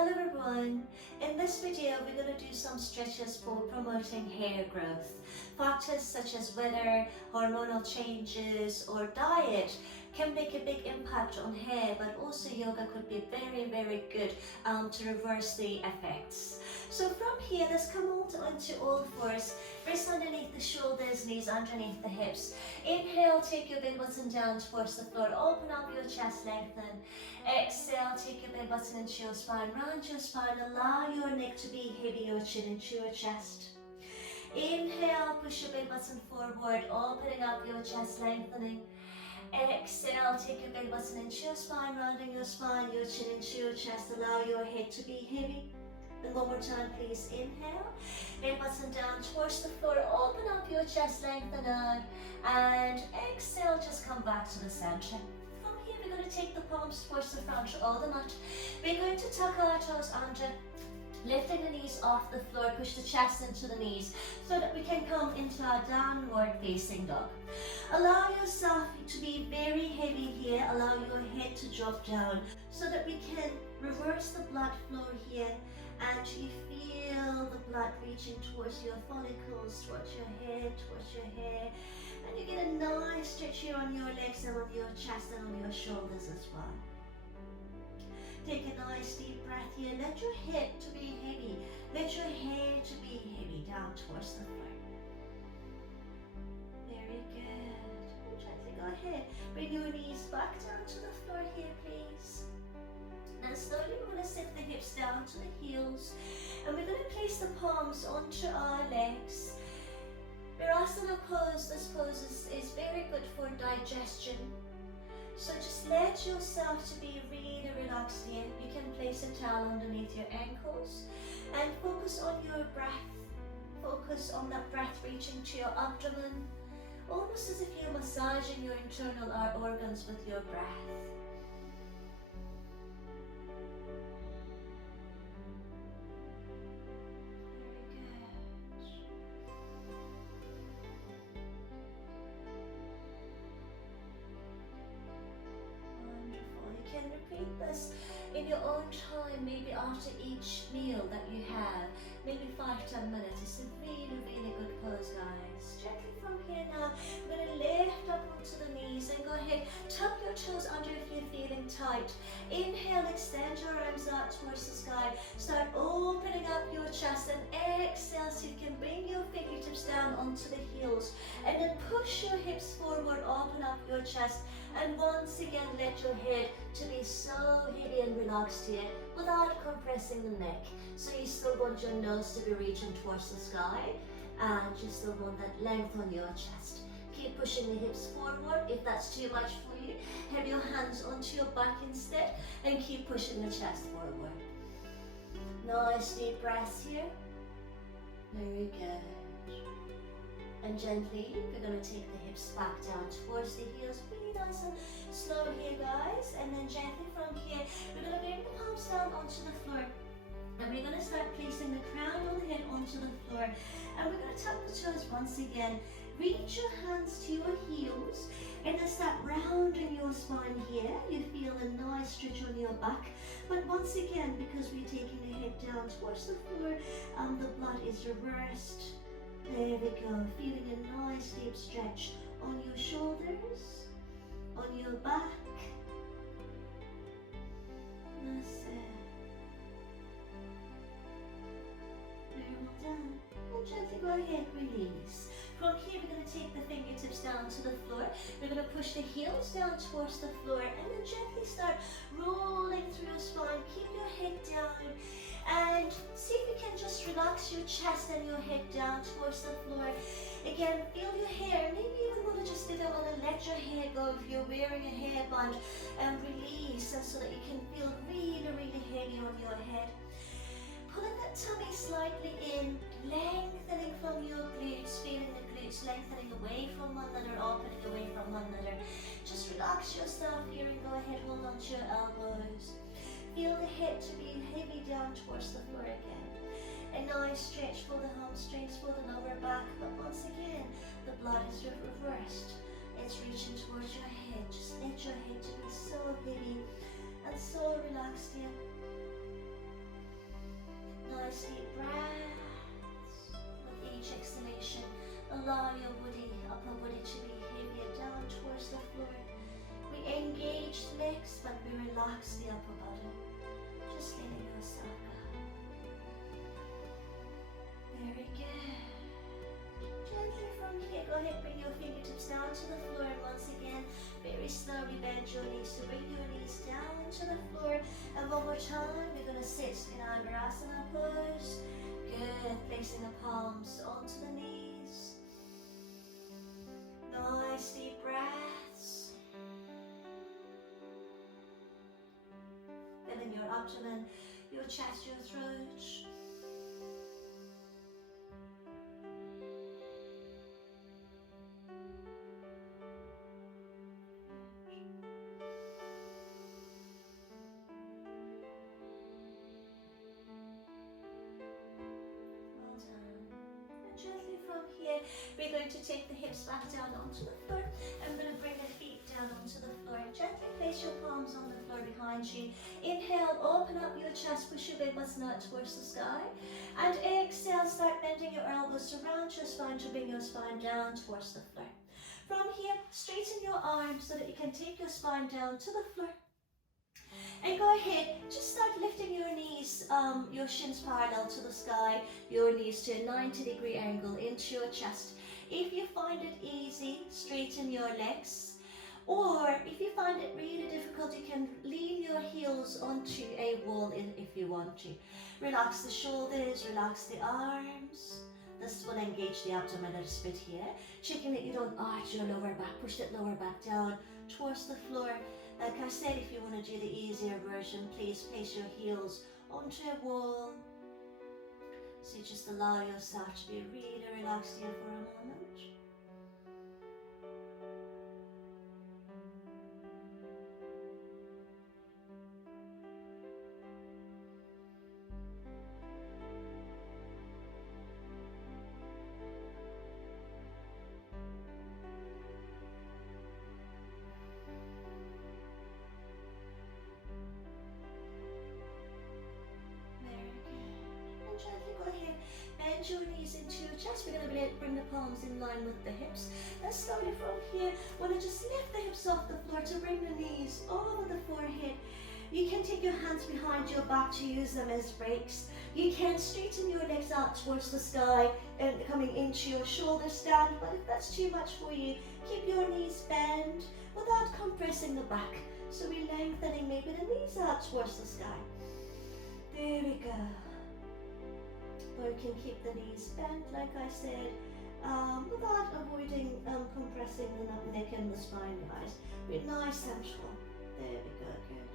Hello everyone, in this video we're going to do some stretches for promoting hair growth. Factors such as weather, hormonal changes or diet can make a big impact on hair, but also yoga could be very good to reverse the effects. So from here, let's come onto all fours, wrists underneath the shoulders, knees underneath the hips. Inhale, take your belly button down towards the floor, open up your chest, lengthen. Exhale, take your belly button into your spine, round your spine, allow your neck to be heavy, your chin into your chest. Inhale, push your belly button forward, opening up your chest, lengthening. Exhale, take your belly button into your spine, rounding your spine, your chin into your chest, allow your head to be heavy. And one more time, please. Inhale, belly button down towards the floor, open up your chest, lengthen out, and exhale, just come back to the center. From here, we're going to take the palms towards the front of the mat. We're going to tuck our toes under, lifting the knees off the floor, push the chest into the knees so that we can come into our downward facing dog. Allow yourself to be very heavy here, allow your head to drop down so that we can reverse the blood flow here and you feel the blood reaching towards your follicles, towards your head, towards your hair, and you get a nice stretch here on your legs and on your chest and on your shoulders as well. Take a nice deep breath here. Let your head to be heavy. Let your hair to be heavy down towards the floor. Very good. And gently go ahead. Bring your knees back down to the floor here, please. Now slowly we're going to sit the hips down to the heels. And we're going to place the palms onto our legs. Virasana pose. This pose is very good for digestion. So just let yourself to be really relaxed here. You can place a towel underneath your ankles and focus on your breath. Focus on that breath reaching to your abdomen, almost as if you're massaging your internal organs with your breath. You can repeat this in your own time, maybe after each meal that you have, maybe 5-10 minutes. It's a really good pose, guys. Gently from here now, we're going to lift up onto the knees and go ahead, tuck your toes under if you're feeling tight. Inhale, extend your arms out towards the sky. Start opening up your chest and exhale so you can bring your fingertips down onto the heels and then push your hips forward, open up your chest. And once again, let your head to be so heavy and relaxed here without compressing the neck. So you still want your nose to be reaching towards the sky and you still want that length on your chest. Keep pushing the hips forward. If that's too much for you, have your hands onto your back instead and keep pushing the chest forward. Nice deep breaths here. Very good. And gently, we're going to take the hips back down towards the heels. Really nice and slow here, guys. And then gently from here, we're going to bring the palms down onto the floor. And we're going to start placing the crown of the head onto the floor. And we're going to tuck the toes once again. Reach your hands to your heels. And then start rounding your spine here. You feel a nice stretch on your back. But once again, because we're taking the head down towards the floor, the blood is reversed. There we go, feeling a nice deep stretch on your shoulders, on your back. That's it. Very well done. And gently go ahead, release. From here, we're going to take the fingertips down to the floor. We're going to push the heels down towards the floor and then gently start rolling through your spine. Keep your head down. And see if you can just relax your chest and your head down towards the floor. Again, feel your hair. Maybe you even want to just want to let your hair go if you're wearing a hairband and release, and so that you can feel really heavy on your head. Pulling that tummy slightly in, lengthening from your glutes, feeling the glutes lengthening away from one another, opening away from one another. Just relax yourself here and go ahead, hold on to your elbows. Feel the head to be heavy down towards the floor again. A nice stretch for the hamstrings, for the lower back, but once again, the blood is reversed. It's reaching towards your head. Just let your head to be so heavy and so relaxed here. time, we're going to sit in our Virasana pose. Good, placing the palms onto the knees. Nice deep breaths. Filling your abdomen, your chest, your throat. Gently from here, we're going to take the hips back down onto the floor. I'm going to bring the feet down onto the floor. Gently place your palms on the floor behind you. Inhale, open up your chest, push your big muscle out towards the sky. And exhale, start bending your elbows around your spine to bring your spine down towards the floor. From here, straighten your arms so that you can take your spine down to the floor. And go ahead, just start lifting your knees, your shins parallel to the sky, your knees to a 90-degree angle into your chest. If you find it easy, straighten your legs. Or if you find it really difficult, you can lean your heels onto a wall if you want to. Relax the shoulders, relax the arms. This will engage the abdomen a little bit here. Checking that you don't arch your lower back, push that lower back down towards the floor. Like I said, if you want to do the easier version, please place your heels onto a wall. So you just allow yourself to be really relaxed here for a moment. Gently go ahead, bend your knees into your chest. We're going to bring the palms in line with the hips. And slowly from here, want to just lift the hips off the floor to bring the knees over the forehead. You can take your hands behind your back to use them as brakes. You can straighten your legs out towards the sky and coming into your shoulder stand. But if that's too much for you, keep your knees bent without compressing the back. So we're lengthening maybe the knees out towards the sky. There we go. Or you can keep the knees bent, like I said, without avoiding compressing the neck and the spine, guys. We're nice and full. There we go, good.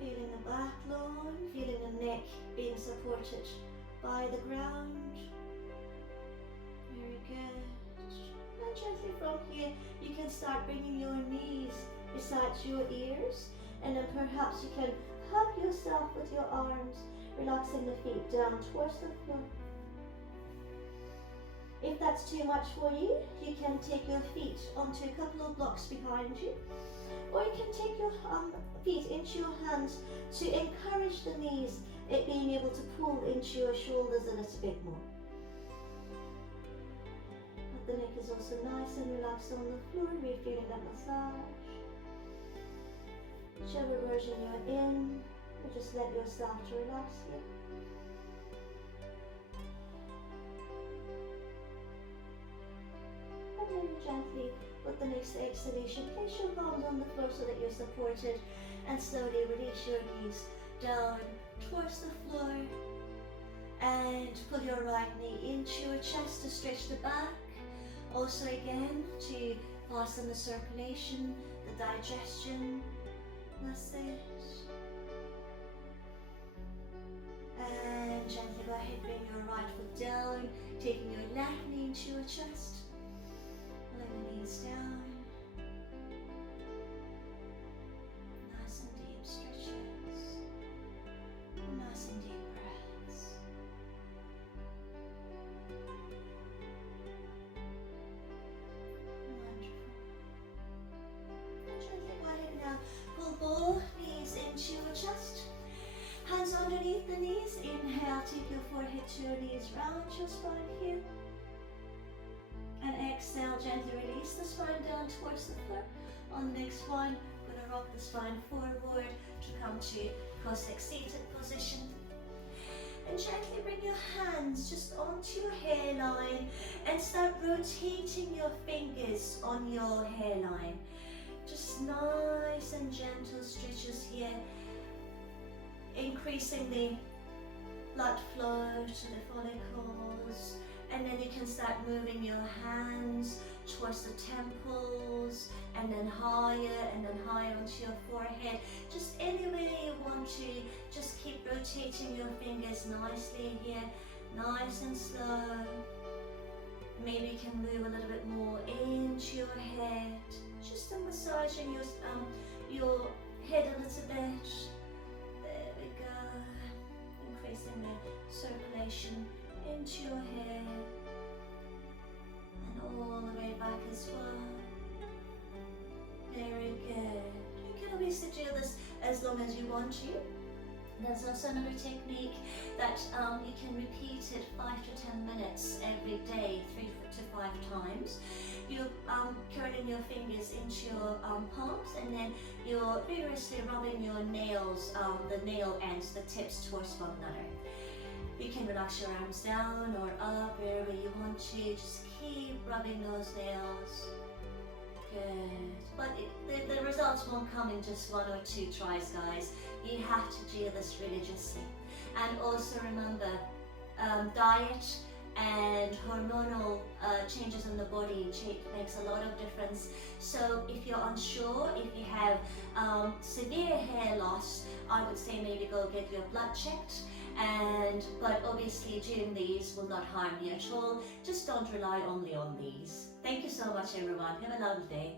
Feeling the back long, feeling the neck being supported by the ground. Very good. And gently from here, you can start bringing your knees beside your ears, and then perhaps you can hug yourself with your arms, relaxing the feet down towards the floor. If that's too much for you, you can take your feet onto a couple of blocks behind you, or you can take your feet into your hands to encourage the knees, it being able to pull into your shoulders a little bit more. But the neck is also nice and relaxed on the floor. We're feeling that massage. Whichever version you're in, or just let yourself to relax here. And then gently, with the next exhalation, place your palms on the floor so that you're supported, and slowly release your knees down towards the floor. And pull your right knee into your chest to stretch the back. Also again, to fasten the circulation, the digestion. That's it. And gently go ahead, bring your right foot down, taking your left knee into your chest. Pulling the knees down. Nice and deep stretches. Nice and deep breaths. Wonderful. And gently go ahead now, pull both knees into your chest. Hands underneath the knees. Inhale, take your forehead to your knees, round your spine here. And exhale, gently release the spine down towards the floor. On the next one, we're going to rock the spine forward to come to Cossack seated position. And gently bring your hands just onto your hairline and start rotating your fingers on your hairline. Just nice and gentle stretches here. increasing the blood flow to the follicles, and then you can start moving your hands towards the temples, and then higher onto your forehead. Just any way you want to. Just keep rotating your fingers nicely here, nice and slow. Maybe you can move a little bit more into your head, just massaging your head a little bit. There we go. Increasing the circulation into your head and all the way back as well. Very good. You can obviously do this as long as you want to. There's also another technique that you can repeat it 5 to 10 minutes every day, 3 to 5 times. You're curling your fingers into your palms, and then you're vigorously rubbing your nails, the nail ends, the tips towards one another. You can relax your arms down or up, wherever you want to. Just keep rubbing those nails. Good. But the results won't come in just 1 or 2 tries, guys. You have to do this religiously. And also remember, diet and hormonal changes in the body makes a lot of difference. So if you're unsure, if you have severe hair loss, I would say maybe go get your blood checked. But obviously doing these will not harm you at all. Just don't rely only on these. Thank you so much, everyone. Have a lovely day.